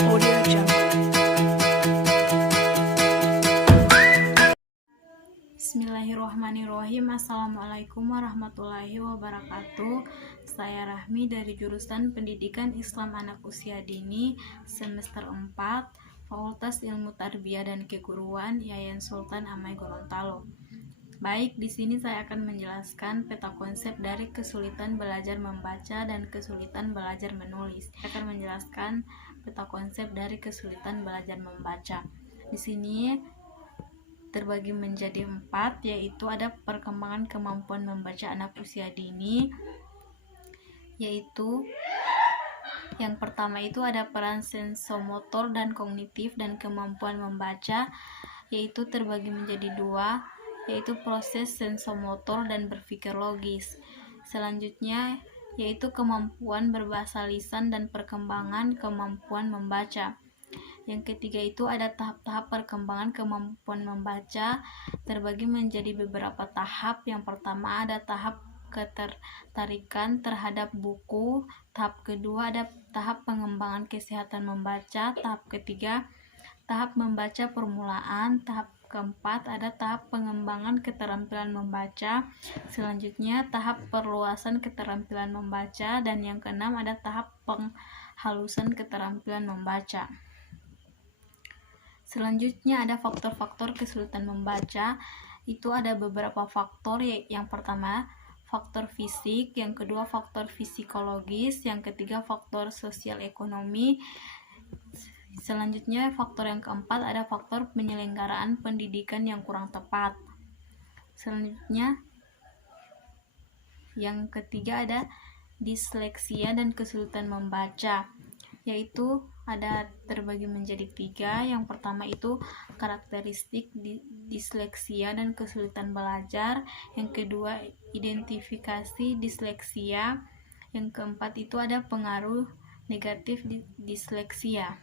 Audio Jungle. Bismillahirrahmanirrahim. Assalamualaikum warahmatullahi wabarakatuh. Saya Rahmi dari jurusan Pendidikan Islam Anak Usia Dini semester 4, Fakultas Ilmu Tarbiyah dan Keguruan Yayan Sultan Amai Gorontalo. Baik, di sini saya akan menjelaskan peta konsep dari kesulitan belajar membaca dan kesulitan belajar menulis. Saya akan menjelaskan peta konsep dari kesulitan belajar membaca. Di sini terbagi menjadi 4, yaitu ada perkembangan kemampuan membaca anak usia dini, yaitu yang pertama itu ada peran sensomotor dan kognitif dan kemampuan membaca, yaitu terbagi menjadi 2, yaitu proses sensomotor dan berpikir logis. Selanjutnya yaitu kemampuan berbahasa lisan dan perkembangan kemampuan membaca. Yang ketiga itu ada tahap-tahap perkembangan kemampuan membaca, terbagi menjadi beberapa tahap. Yang pertama ada tahap ketertarikan terhadap buku, tahap kedua ada tahap pengembangan kesehatan membaca, tahap ketiga tahap membaca permulaan, tahap keempat ada tahap pengembangan keterampilan membaca, selanjutnya tahap perluasan keterampilan membaca, dan yang keenam ada tahap penghalusan keterampilan membaca. Selanjutnya ada faktor-faktor kesulitan membaca. Itu ada beberapa faktor, yang pertama faktor fisik, yang kedua faktor psikologis, yang ketiga faktor sosial ekonomi. Selanjutnya faktor yang keempat ada faktor penyelenggaraan pendidikan yang kurang tepat. Selanjutnya yang ketiga ada disleksia dan kesulitan membaca, yaitu ada terbagi menjadi 3. Yang pertama itu karakteristik disleksia dan kesulitan belajar, yang kedua identifikasi disleksia, yang keempat itu ada pengaruh negatif disleksia.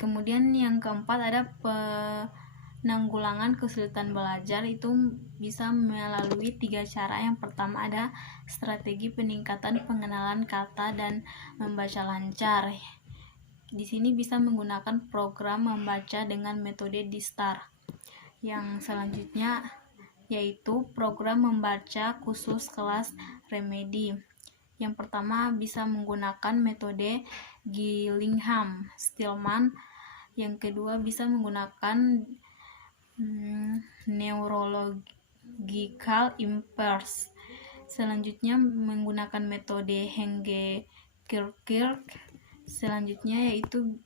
Kemudian yang keempat ada penanggulangan kesulitan belajar, itu bisa melalui 3 cara. Yang pertama ada strategi peningkatan pengenalan kata dan membaca lancar. Di sini bisa menggunakan program membaca dengan metode D-STAR. Yang selanjutnya yaitu program membaca khusus kelas remedi. Yang pertama bisa menggunakan metode Gillingham Stillman. Yang kedua bisa menggunakan neurological impairs. Selanjutnya menggunakan metode Henge-Kirk. Selanjutnya yaitu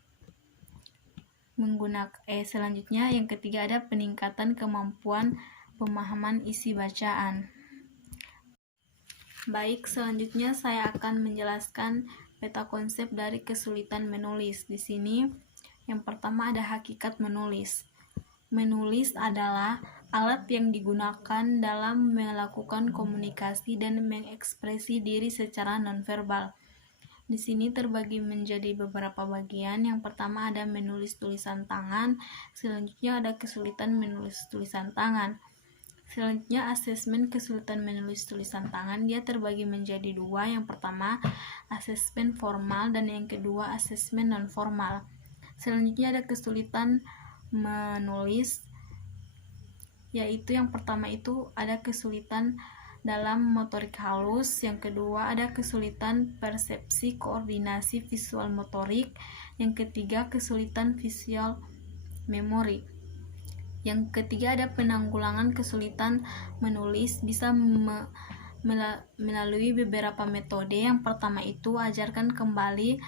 selanjutnya yang ketiga ada peningkatan kemampuan pemahaman isi bacaan. Baik, selanjutnya saya akan menjelaskan peta konsep dari kesulitan menulis. Di sini yang pertama ada hakikat menulis. Menulis adalah alat yang digunakan dalam melakukan komunikasi dan mengekspresi diri secara nonverbal. Di sini terbagi menjadi beberapa bagian. Yang pertama ada menulis tulisan tangan, selanjutnya ada kesulitan menulis tulisan tangan. Selanjutnya asesmen kesulitan menulis tulisan tangan, dia terbagi menjadi 2. Yang pertama asesmen formal dan yang kedua asesmen non formal. Selanjutnya ada kesulitan menulis, yaitu yang pertama itu ada kesulitan dalam motorik halus, yang kedua ada kesulitan persepsi koordinasi visual motorik, yang ketiga kesulitan visual memori. Yang ketiga ada penanggulangan kesulitan menulis, bisa melalui beberapa metode. Yang pertama itu ajarkan kembali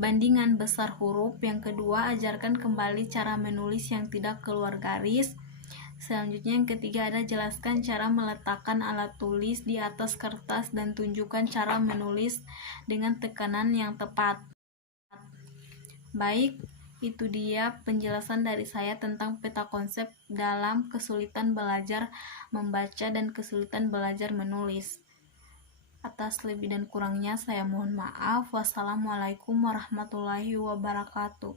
bandingan besar huruf. Yang kedua ajarkan kembali cara menulis yang tidak keluar garis. Selanjutnya yang ketiga ada jelaskan cara meletakkan alat tulis di atas kertas dan tunjukkan cara menulis dengan tekanan yang tepat. Baik, itu dia penjelasan dari saya tentang peta konsep dalam kesulitan belajar membaca dan kesulitan belajar menulis. Atas lebih dan kurangnya saya mohon maaf. Wassalamualaikum warahmatullahi wabarakatuh.